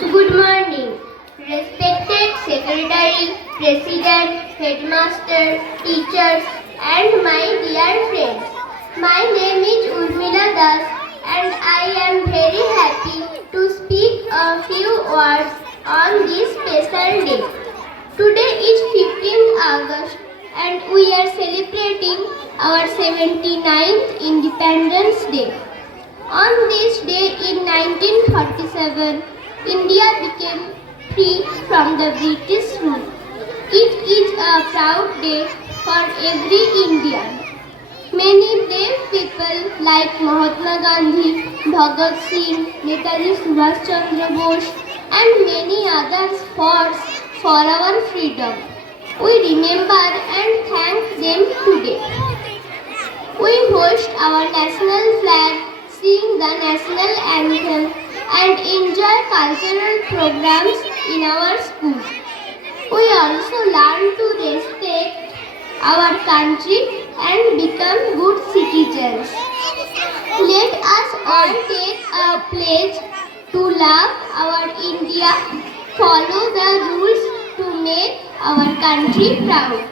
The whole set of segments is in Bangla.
Good morning, respected Secretary, President, Headmaster, teachers, and my dear friends. My name is Urmila Das, and I am very happy to speak a few words on this special day. Today is 15th August, and we are celebrating our 79th Independence Day. On this day in 1947, India became free from the British rule. It is a proud day for every Indian. Many brave people like Mahatma Gandhi, Bhagat Singh, Netaji Subhash Chandra Bose, and many others fought for our freedom. We remember and thank them today. We host our national flag, sing the national anthem, and enjoy cultural programs in our schools. We also learn to respect our country and become good citizens. Let us all take a pledge to love our India, follow the rules to make our country proud.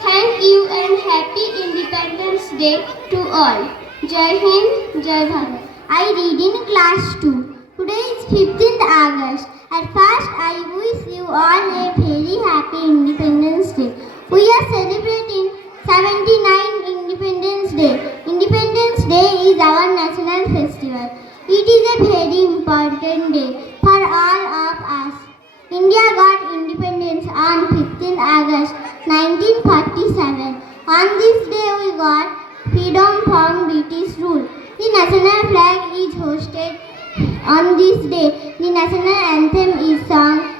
Thank you and happy Independence Day to all. Jai Hind, Jai Bharat. I read in class 2. Today is 15th August. At first, I wish you all a very happy Independence Day. We are celebrating 79th Independence Day. Independence Day is our national festival. It is a very important day for all of us. India got independence on 15th August 1947. On this day, we got freedom from British rule. The national flag is hosted on this day. The national anthem is sung.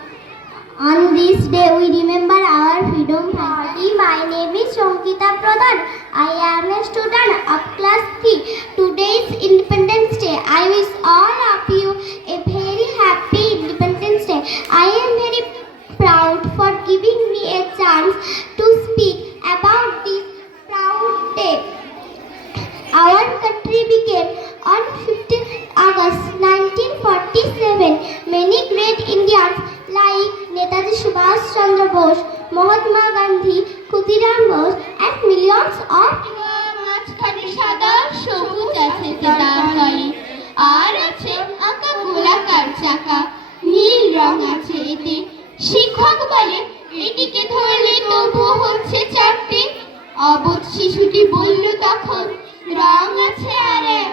On this day, we remember our freedom party. My name is Shankita Pradhan. I am a student of class 3. Today is Independence Day. I wish all of you a very happy Independence Day. I am very proud for giving me a chance to speak about this proud day. Our country began on 15th August 1947. Many great Indians like Netaji Subhash Chandra Bose, Mahatma Gandhi, Khudiram Bose, and millions of মাঝখানে সাদা সবুজ আছে তার তলে আর আছে আঁকা গোলাকার চাকা নীল রং আছে এতে শিক্ষক বলেন এটিকে ধরলে তবুও হচ্ছে চারটে অবোধ শিশুটি বলল তখন রং আছে আর এক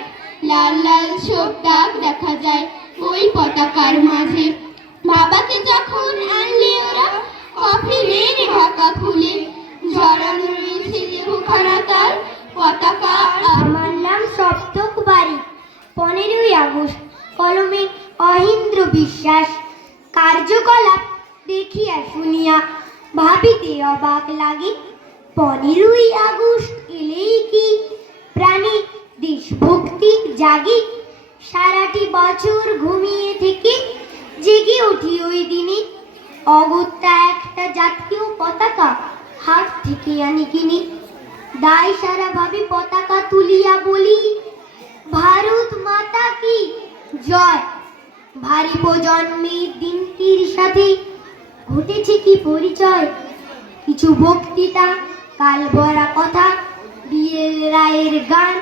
লাল লাল ছোপ দাগ দেখা যায় ওই পতাকার মাঝে বাবাকে যখন আনলে ওরা কফিনের ঢাকা খুলে জড়ানো রয়েছে দেহখানা তার পতাকা। আমার নাম সপ্তক বাড়ি। 15ই আগস্ট কলমে অহিন্দ্র বিশ্বাস। কার্যকলাপ দেখিয়া শুনিয়া ভাবিতে অবাক লাগে। 15ই আগস্ট এলেই কি প্রাণী দেশভক্তি জাগে। সারাটি বছর ঘুমিয়ে থেকে জেগে উঠি ওই দিনে। অগত্যা একটা জাতীয় পতাকা হাত থেকে আনি কিনে। দায় সারা ভাবে পতাকা তুলিয়া বলি ভারত মাতা কি জয়। ভারী প্রজন্মের দিনটির সাথে ঘটেছে কি পরিচয়। কিছু বক্তৃতা কাল ভরা কথা বিএল রায়ের গান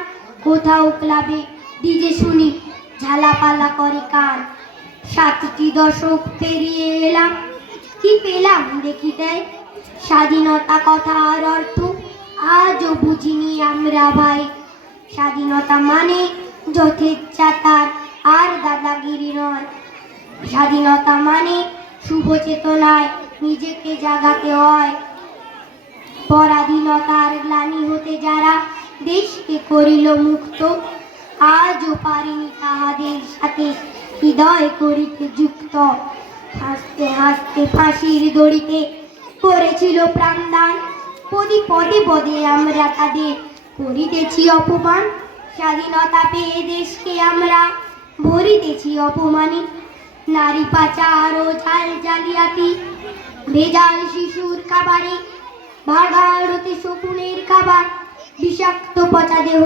কোথাও ক্লাবে ডিজে শুনি ঝালাপালা করে কান। 7টি দশক পেরিয়ে এলাম কি পেলাম দেখিতে স্বাধীনতা কথার অর্থ আজও বুঝিনি আমরা ভাই। স্বাধীনতা মানে যথেচ্ছাচার আর দাদাগিরি নয়। স্বাধীনতা মানে শুভ চেতনায় নিজেকে জাগাতে হয়। পরাধীনতার গ্লানি হতে যারা দেশকে করিল মুক্ত আজও পারিনি তাহাদের সাথে হৃদয় করিতে যুক্ত। হাসতে হাসতে ফাঁসির দড়িতে করেছিল প্রাণদান। পদে পদে পদে আমরা তাদের করিতেছি অপমান। স্বাধীনতা পেয়ে দেশকে আমরা ভরিতেছি অপমানে। নারী পাচার ও জাল জালিয়াতি ভেজাল শিশুর খাবারে ভাগাড় হতে শকুনের খাবার বিষাক্ত পচা দেহ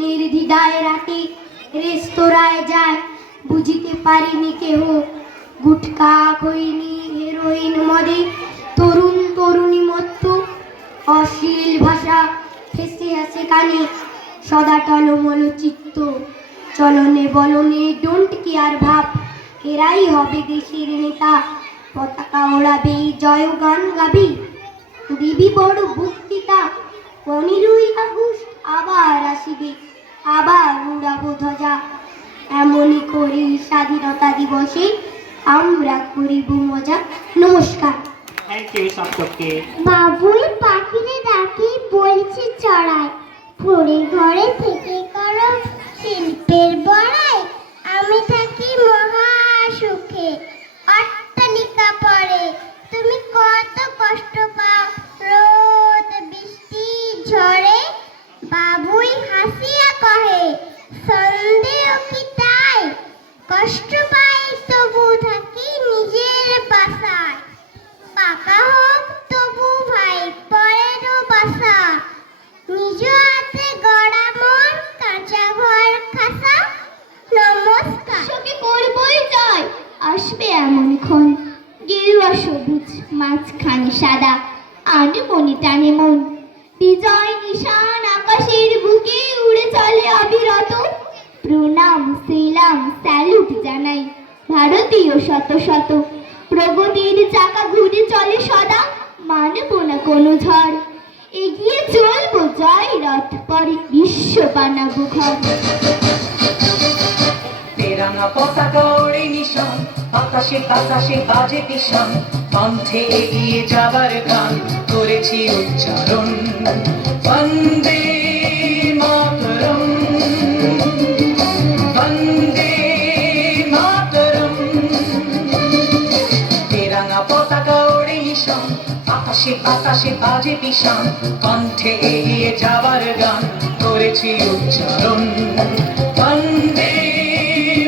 নির্দ্বিধায় রাতে রেস্তোরাঁয় যায় বুঝিতে পারিনি কেহ। গুটকা খৈনি হেরোইন মদে তরুণ তরুণী মত্ত অশ্লীল ভাষা হেসে হাসে কানে সদা টলমল চিত্ত চলনে বলনে ডোন্ট কেয়ার ভাব এরাই হবে দেশের নেতা পতাকা ওড়াবে জয় গান গাবি দিবি বড় বক্তৃতা 15ই আগস্ট আবার আসিবে আবার উড়াবো ধ্বজা এমনই করি স্বাধীনতা দিবসে আমরা করিব মজা নমস্কার। থ্যাংক ইউ সপ্তককে। বাবুই পাখিরে ডাকি বলছে চড়াই ঘরে ঘরে থেকে করো শিল্পের বড়াই আমি থাকি মহা সুখে অট্টালিকা পরে তুমি কত কষ্ট পাও রোদ বৃষ্টি ঝড়ে বাবুই হাসিয়া কহে সন্দেহ কি তাই কষ্ট পাই তবু থাকি নিজের বাসায় পাকা হোক তবু ভাই পরেরও বাসা নিজ হাতে গড়া মোর কাঁচা ঘর খাসা নমস্কার সকে করবই জয় আসবে এমন ক্ষণ গেরুয়া সবুজ মাঝখানে সাদা আনমনি টানে মন বিজয় নিশান আকাশের বুকে উড়ে চলে অবিরত প্রণাম সেলাম স্যালুট জানাই ভারতীয় শত শত প্রগতির চাকা ঘুরে চলে সদা মানব না কোনো ঝড় এগিয়ে চলবো জয় রথ পরে বিশ্ব বানাবো ঘর তেরাঙা পতাকা ওড়ে নিশান আকাশে বাতাসে বাজে পিশান কণ্ঠে এগিয়ে যাবার গান করেছি উচ্চারণ বন্দে মাতরম বন্দে মাতরম তেরাঙা পতাকা ওড়ে নিশান আকাশে বাতাসে বাজে পিশান কণ্ঠে এগিয়ে যাবার গান করেছি উচ্চারণ বন্দে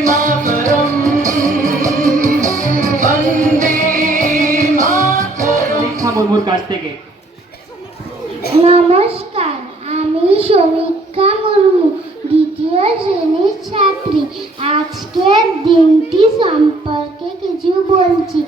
মাতরম বন্দে মাতরম। দীক্ষা মুর্মুর কাছ থেকে। নমস্কার আমি সমীক্ষা মুর্মু দ্বিতীয় শ্রেণীর ছাত্রী আজকের দিনটি সম্পর্কে কিছু বলছি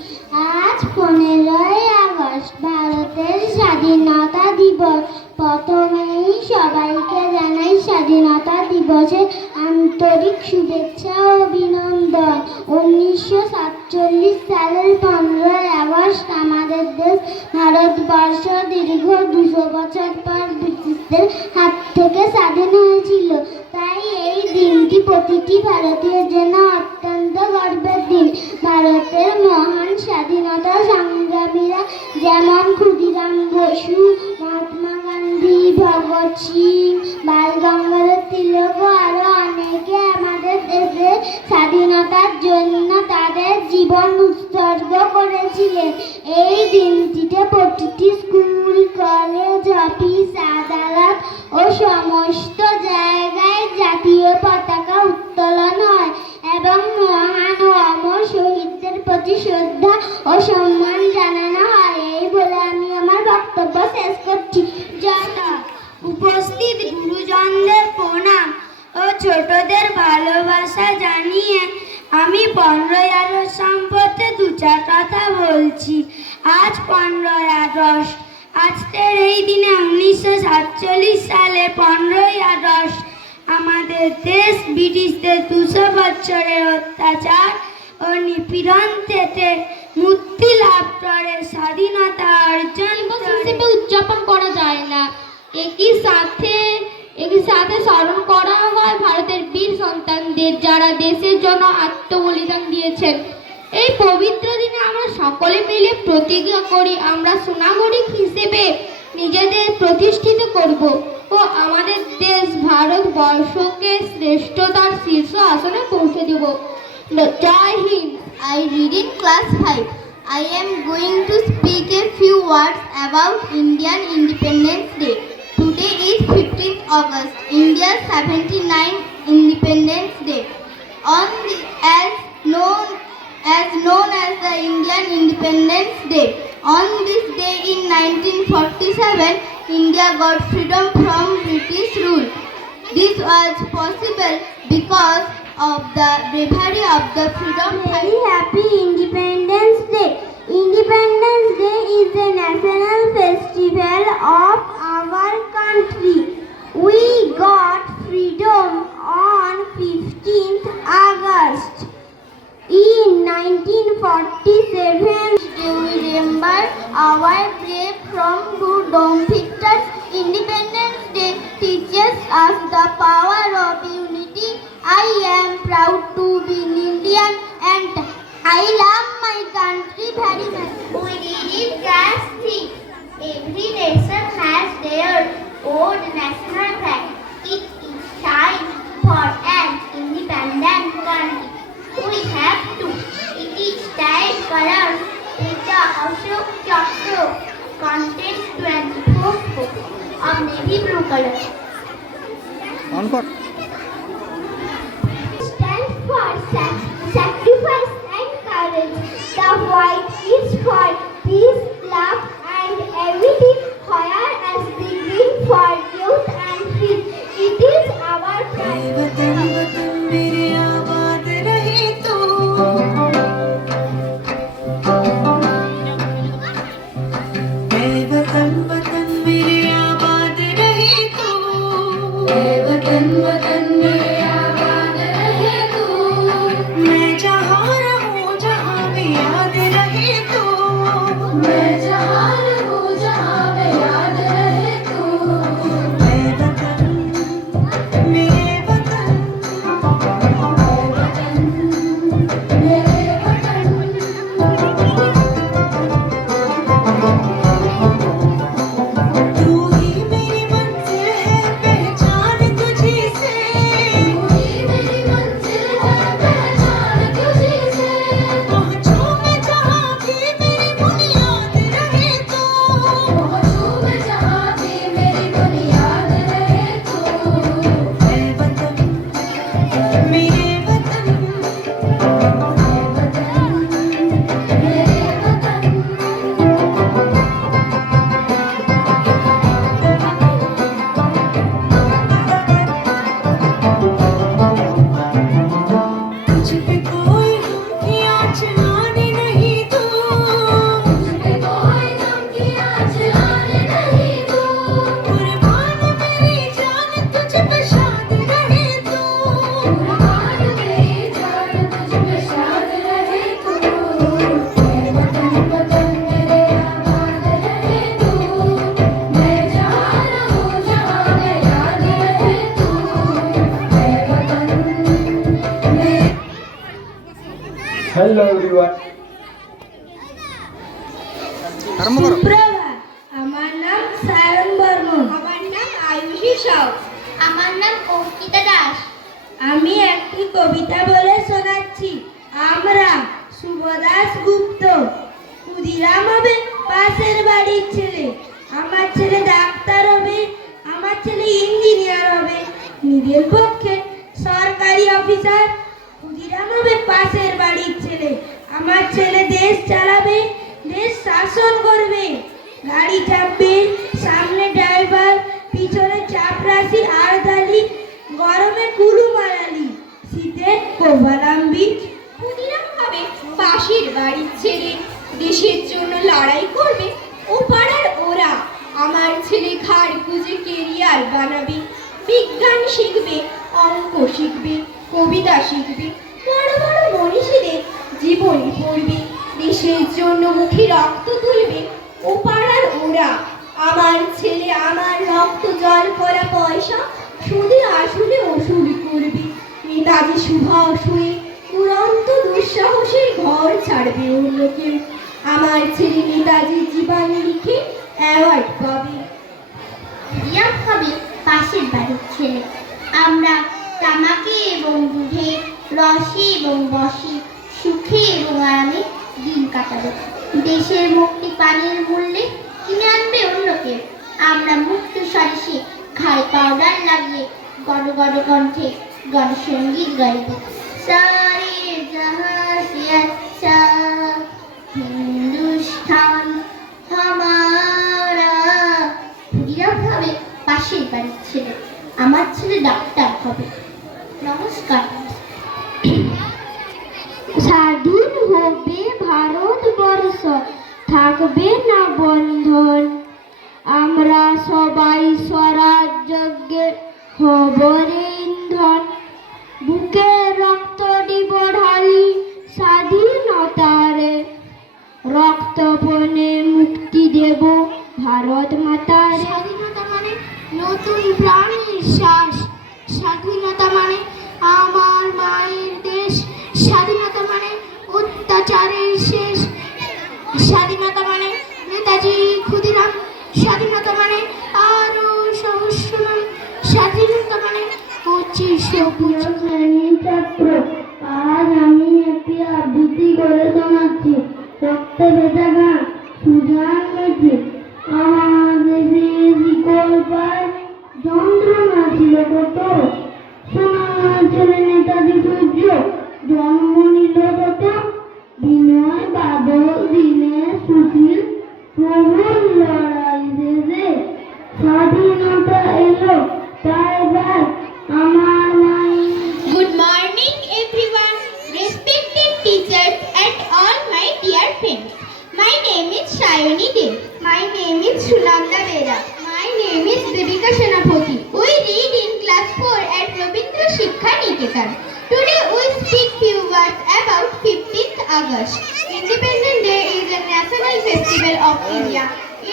আজ 15ই আগস্ট ভারতের স্বাধীনতা দিবস প্রথমেই সবাইকে জানাই স্বাধীনতা দিবসের আন্তরিক শুভেচ্ছা ও অভিনন্দন 1947 সালের 15ই আগস্ট আমাদের দেশ ভারতবর্ষ দীর্ঘ 200 বছর পর ব্রিটিশদের হাত থেকে স্বাধীন হয়েছিল তাই এই দিনটি প্রতিটি ভারতীয়ের জন্য অত্যন্ত গর্বের দিন ভারতের মহান স্বাধীনতা সংগ্রামীরা যেমন ক্ষুদিরাম বসু মহাত্মা গান্ধী ভগৎ সিং বাল গঙ্গাধর তিলক ও আরো অনেকে আমাদের দেশের স্বাধীনতার জন্য তাদের জীবন উৎসর্গ করেছিলেন এই দিনটিতে প্রতিটি স্কুল কলেজ অফিস আদালত ও সমস্ত জায়গায় জাতীয় পতাকা উত্তোলন হয় এবং মহান ও অমর শহীদদের প্রতি শ্রদ্ধা ও সম্মান জানানো হয় এই বলে আমি আমার বক্তব্য শেষ করছি জয় উপস্থিত গুরুজনদের প্রণাম ও ছোটদের ভালোবাসা জানিয়ে আমি 15ই আগস্ট সম্পর্কে 2-4 কথা বলছি আজ 15ই আগস্ট আজকের এই দিনে 1947 সালে 15ই আগস্ট আমাদের দেশ ব্রিটিশদের 200 বছরের অত্যাচার ও নিপীড়ন থেকে মুক্তি লাভ করে স্বাধীনতা অর্জন হিসেবে উদযাপন করা যায় না একই সাথে স্মরণ করা হয় ভারতের বীর সন্তানদের যারা দেশের জন্য আত্মবলিদান দিয়েছেন এই পবিত্র দিনে আমরা সকলে মিলে প্রতিজ্ঞা করি আমরা সুনাগরিক হিসেবে নিজেদের প্রতিষ্ঠিত করব ও আমাদের দেশ ভারতবর্ষকে শ্রেষ্ঠতার শীর্ষ আসনে পৌঁছে দেব জয় Hind I read in class 5. I am going to speak a few words about Indian Independence Day. Today is 15th August, India's 79th Independence Day. As known as the Indian Independence Day. On this day in 1947, India got freedom from British rule. This was possible because of the bravery of the freedom Very happy Independence 1947. Do we remember our brave from Dom Victor's Independence Day teaches us the power of unity. I am proud to be an Indian and I love my country very much. We did it class 3. Every nation has their own national flag. It is time for an independent country. We have to. It is time colors with the Ashok Chakra contains 24 spokes of navy blue color. Stand for sacrifice and courage. The white is for peace, love and everything, whereas the green for youth and peace. It is our pride. वतन वतन मेरे आबाद रहे तो वतन वतन मेरे आबाद रहे तो वतन वतन मेरे आबाद रहे तो मैं जहाँ रहूँ जहाँ भी याद रहे तो मैं जहाँ रहूँ जहाँ भी याद रहे तो वतन मेरे वतन मेरे वतन तू ही मेरी मंजिल है पहचान तुझी से तू ही मेरी मंजिल है पहचान तुझी से पहुँचूं मैं जहाँ भी मेरी बुनियाद रहे तो पहुँचूं मैं जहाँ भी मेरी बुनियाद रहे तो ऐ वतन मेरे वतन तुझ पे कोई गम की आँच लाने नहीं दूँ तुझ पे कोई गम की आँच लाने नहीं दूँ कुर्बान मेरी जान तुझ पे शाद रहे तू कुर्बान मेरी जान तुझ पे शाद रहे तू ऐ वतन वतन मेरे आबाद रहे तू मैं जहाँ रहूँ जहाँ मैं याद रहे तू ऐ वतन मेरे Hello everyone. সুপ্রভাত, আমার নাম সায়ন বর্মন। আমার নাম আয়ুষী সাউ। আমার নাম অঙ্কিতা দাস। আমি একটি কবিতা বলে শোনাচ্ছি। আমরা শুভদাস গুপ্ত। ক্ষুদিরাম হবে পাশের বাড়ির ছেলে। আমার ছেলে ডাক্তার হবে, আমার ছেলে ইঞ্জিনিয়ার হবে। নিজের পক্ষে সরকারি অফিসার। ক্ষুদিরাম হবে পাশের বাড়ির ছেলে। আমার ছেলে দেশ চালাবে, দেশ শাসন করবে। গাড়ি চাপবে, সামনে ড্রাইভার, পিছনে চাপরাশি আরদালি, গরমে কুলু মারালি, শীতে কোভালাম বীজ। ক্ষুদিরাম হবে পাশের বাড়ির ছেলে, দেশের জন্য লড়াই করবে ও পাড়ার ওরা। আমার ছেলে ঘাড় গুজে কেরিয়ার বানাবে, বিজ্ঞান শিখবে, অঙ্ক শিখবে, কবিতা শিখবে, বড় বড় মনীষীদের জীবনী পড়বে, দেশের জন্য মুখে রক্ত তুলবে ও পাড়ার ওরা। আমার ছেলে আমার রক্ত জল করা পয়সা সুদে আসলে ওসুল করবে। নেতাজি সুভাষ হয়ে উড়ন্ত দুঃসাহসের ঘর ছাড়বে অন্য কেউ। আমার ছেলে নেতাজির জীবনী লিখে অ্যাওয়ার্ড পাবে। রিয়াম হবে পাশের বাড়ির ছেলে। আমরা তামাকে এবং দুধে, রসে এবং বসে, সুখে এবং আরামে দিন কাটাবো। দেশের মুক্তি পানির মূল্যে কিনে আনবে অন্য কেউ। আমরা মুক্ত সরেসে ঘাড়ে পাউডার লাগিয়ে গণ গণ কণ্ঠে গণসঙ্গীত গাইব। সারে জাহাঁ সে আচ্ছা হিন্দুস্তান হামারা। ক্ষুদিরাম হবে পাশের বাড়ির ছেলে। আমার ছেলে ডাক্তার হবে। নমস্কার। স্বাধীন হবে ভারতবর্ষ, থাকবে না বন্ধন। আমরা সবাই স্বরাজ্যের হব রে ইন্ধন। বুকে রক্ত দিব ঢালি, স্বাধীনতা ভারত মাতার স্বাধীনতা মানে নতুন প্রাণের শ্বাস। স্বাধীনতা মানে আমার মায়ের দেশ। স্বাধীনতা মানে অত্যাচারের শেষ। স্বাধীনতা মানে নেতাজি ক্ষুদিরাম। স্বাধীনতা মানে আরো সহস্র নাম। স্বাধীনতা মানে 25 শ্রেণীর ছাত্র, আজ আমি একটি আবৃত্তি করে শোনাচ্ছি। রক্তে ভেজা গান সুজান মেঘে, আমার দেশের শিকল পায় যন্ত্রণা ছিল কত। সোনার ছেলে নেতাজি সূর্য জন্ম নিল তত। বিনয় বাদল দিনের সুশীল প্রবল লড়াই শেষে স্বাধীনতা এলো তাই ভাই আমার মায়ের। Good morning everyone, respected teachers and all my dear friends. My name is Shayoni Dev. My name is Shunanda Bera. My name is Devika Senapati. We read in class 4 at Rabindra Shiksha Niketan. Today we speak few words about 15th August. Independence Day is a national festival of India.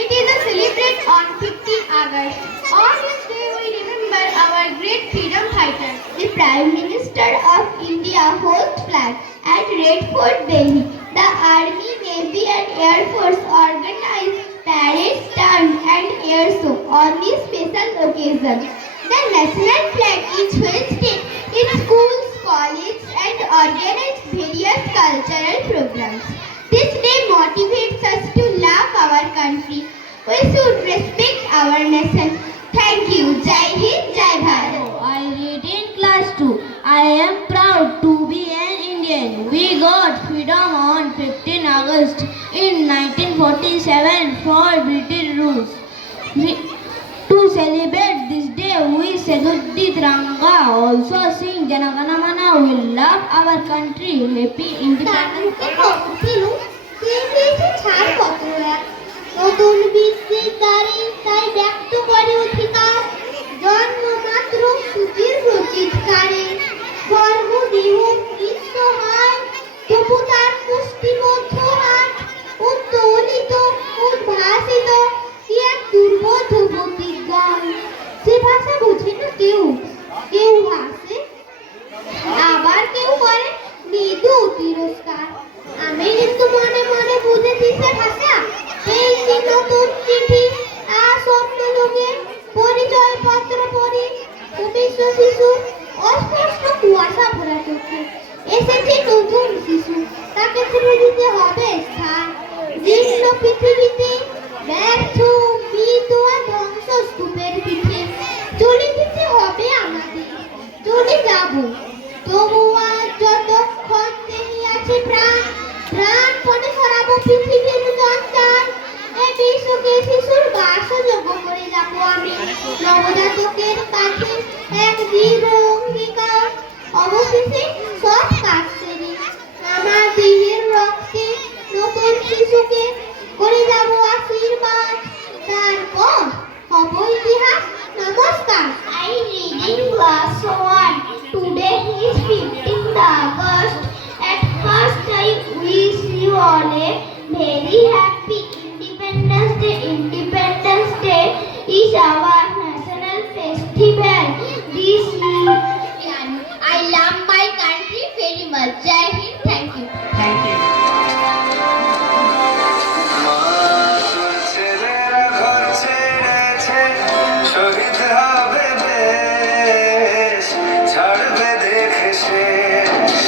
It is celebrated on 15th August. On this day we remember our great freedom fighters. The Prime Minister of India holds flag at Red Fort, Delhi. The Army, Navy and Air Force organize parades, stunt and air show on this special occasion. The national flag is hoisted in schools, colleges and organize various cultural programs. This day motivates us to love our country. We should respect our nation. Thank you. Jai Hind, Jai Bharat. I read in class 2. I am proud to be an Indian. We got freedom on 15 August in 1947 for British rules. To celebrate this day, we salute the Tiranga, also sing Jana Gana Mana. We love our country. Happy Independence Day. নতুন বিশ্বের দ্বারে তাই ব্যক্ত করে অধিকার। জন্ম মাত্র সুদীর্ঘ চিৎকারে গর্ভদেহ কৃষ্ণ হয়, তবু তার পুষ্টিবদ্ধ হাত উত্তোলিত উদ্ভাসিত কি এক দুর্বোধ প্রতিজ্ঞান। সে ভাষা বোঝে না কেউ, কেউ হাসে আবার কেউ করে মৃদু তিরস্কার। আমি কিন্তু মনে মনে বুঝেছি সে ভাষা। এই যে নতুন চিঠি আর স্বপ্ন যুগে পরিচয় পত্র পড়ি ভবিষ্য শিশু অস্পষ্ট কুয়াশা ভরা চোখে এসেছে নতুন শিশু, তাকে ছেড়ে দিতে হবে স্থান। জীর্ণ পৃথিবীতে ব্যর্থ মৃত আর ধ্বংস স্তূপের পিঠে চলে যেতে হবে আমাদের, চলে যাব তবু আজ যতক্ষণ দেহি আছে প্রাণ, প্রাণপণে সরাবো পৃথিবীর জঞ্জাল। এই বিশ্বকে শিশুর বাসযোগ্য করে যাব আমি, নবজাতকের কাছে এক দৃঢ় অঙ্গীকার। অবশেষে সব কাজ সেরে আমার দেহের রক্তে নতুন শিশুকে করে যাব আশীর্বাদ। তারপর হব ইতিহাস। নমস্কার। I read in class 1. Today is 15th August. At first I wish you all a very happy Independence Day. Independence Day is our national festival. This year I love my country very much. Jai Hind. Thank you. Thank you. ছেলেরা ঘর ছেড়েছে, শহীদ হবে দেশ, ছাড়বে দেখে শেষ।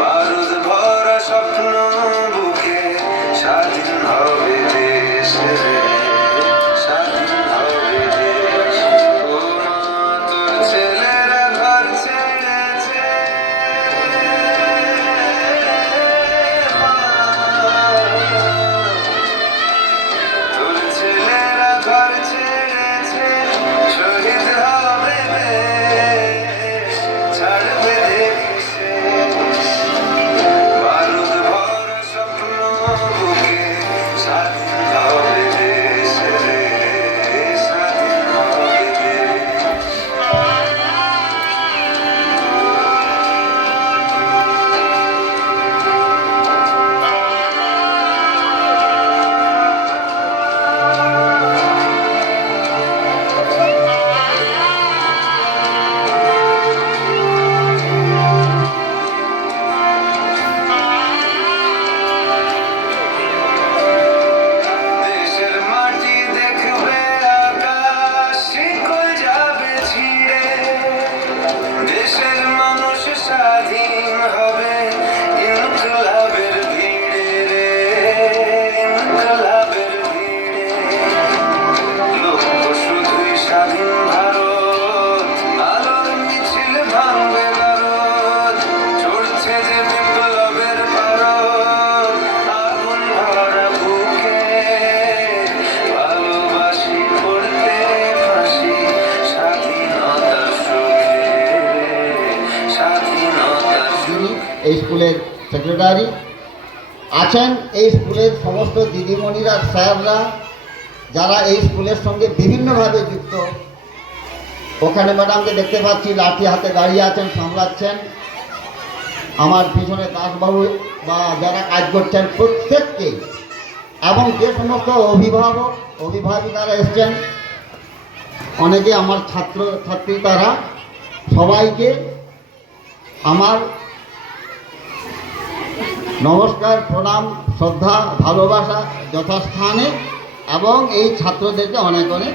বারুদ ভরা স্বপ্ন বুকে, স্বাধীন হবে দেশ রে, স্বাধীন হবে দেশ। ও মা স্কুলের সেক্রেটারি আছেন, এই স্কুলের সমস্ত দিদিমণিরা, স্যাররা, যারা এই স্কুলের সঙ্গে বিভিন্নভাবে যুক্ত। ওখানে ম্যাডামকে দেখতে পাচ্ছি লাঠি হাতে দাঁড়িয়ে আছেন, সামলাচ্ছেন। আমার পিছনে দাসবাবু বা যারা কাজ করছেন প্রত্যেককে, এবং যে সমস্ত অভিভাবিকারা এসছেন, অনেকে আমার ছাত্রছাত্রী, তারা সবাইকে আমার নমস্কার, প্রণাম, শ্রদ্ধা, ভালোবাসা যথাস্থানে, এবং এই ছাত্রদেরকে অনেক অনেক।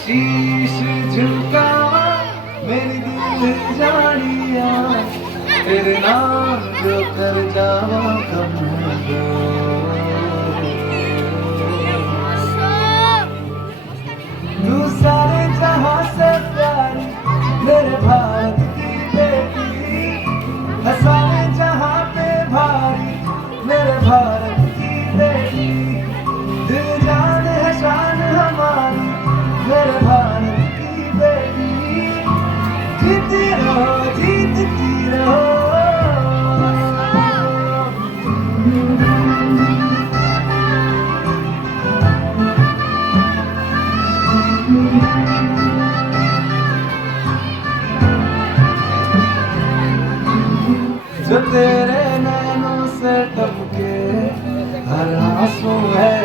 शीश झुकावा मेरी दिल जानिया तेरे नाम जो कर जावा कम तू सारे जहां से प्यारी मेरे भारत की बेटी, सारे जहां पे भारी मेरे भारत की बेटी, दिल जान है शान हमारी मेरे भारत की बेटी, जीती रहो जीतती रहो। जो तेरे नैनों से टपके हर आंसू है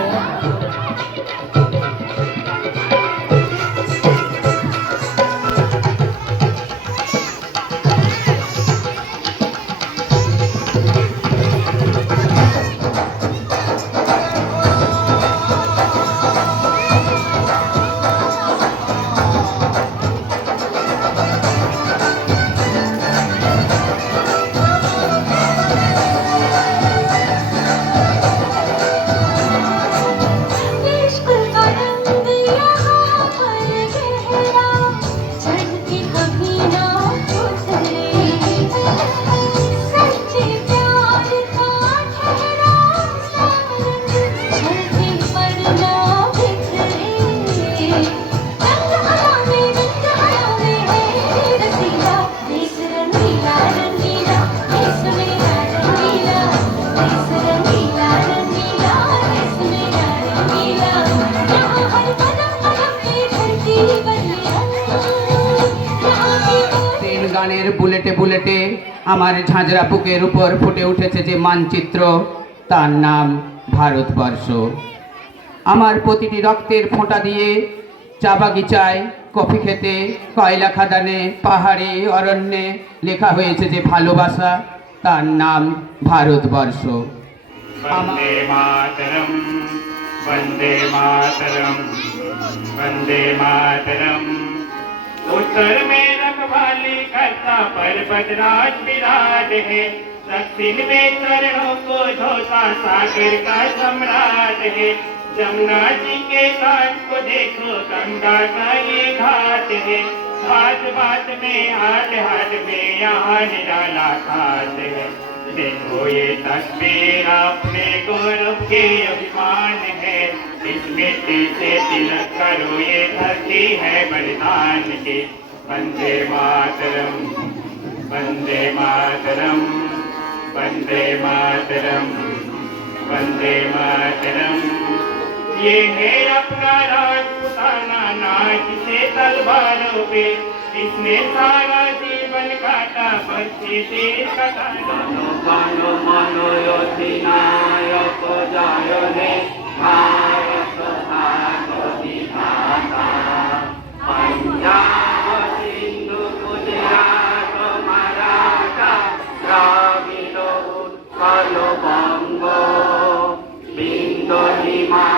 গানের বুলেটে বুলেটে আমার ঝাঁঝরা বুকের উপর ফুটে উঠেছে যে মানচিত্র, তার নাম ভারতবর্ষ। আমার প্রতিটি রক্তের ফোঁটা দিয়ে চা বাগিচায়, কফি খেতে, কয়লা খাদানে, পাহাড়ে, অরণ্যে লেখা হয়েছে যে ভালোবাসা, তার নাম ভারতবর্ষ। वंदे मातरम, वंदे मातरम, वंदे मातरम। उत्तर में रखवाली करता पर्वत राज विराट है, दक्षिण में चरणों को धोता सागर का सम्राट है। जमुना जी के घाट को देखो, गंगा का ये घाट है। बात बात में, हाथ हाथ में यहाँ निराला घाट है। देखो ये तस्वीर अपने गौरव के अभिमान है, इस मिट्टी से तिलक करो, ये धरती है बलिदान की। वंदे मातरम, वंदे मातरम, वंदे मातरम, वंदे मातरम। ये है अपना राजपुताना नाच से तलवारों पे, इसने सारा जीवन काटा बच्चे देश का गाना। मानो मानो योधिनायक जायो ने भारत भाग्य विधाता। पंजाब सिंधु गुजरात मराठा द्राविड़ उत्कल बंग बिंदु हिमालय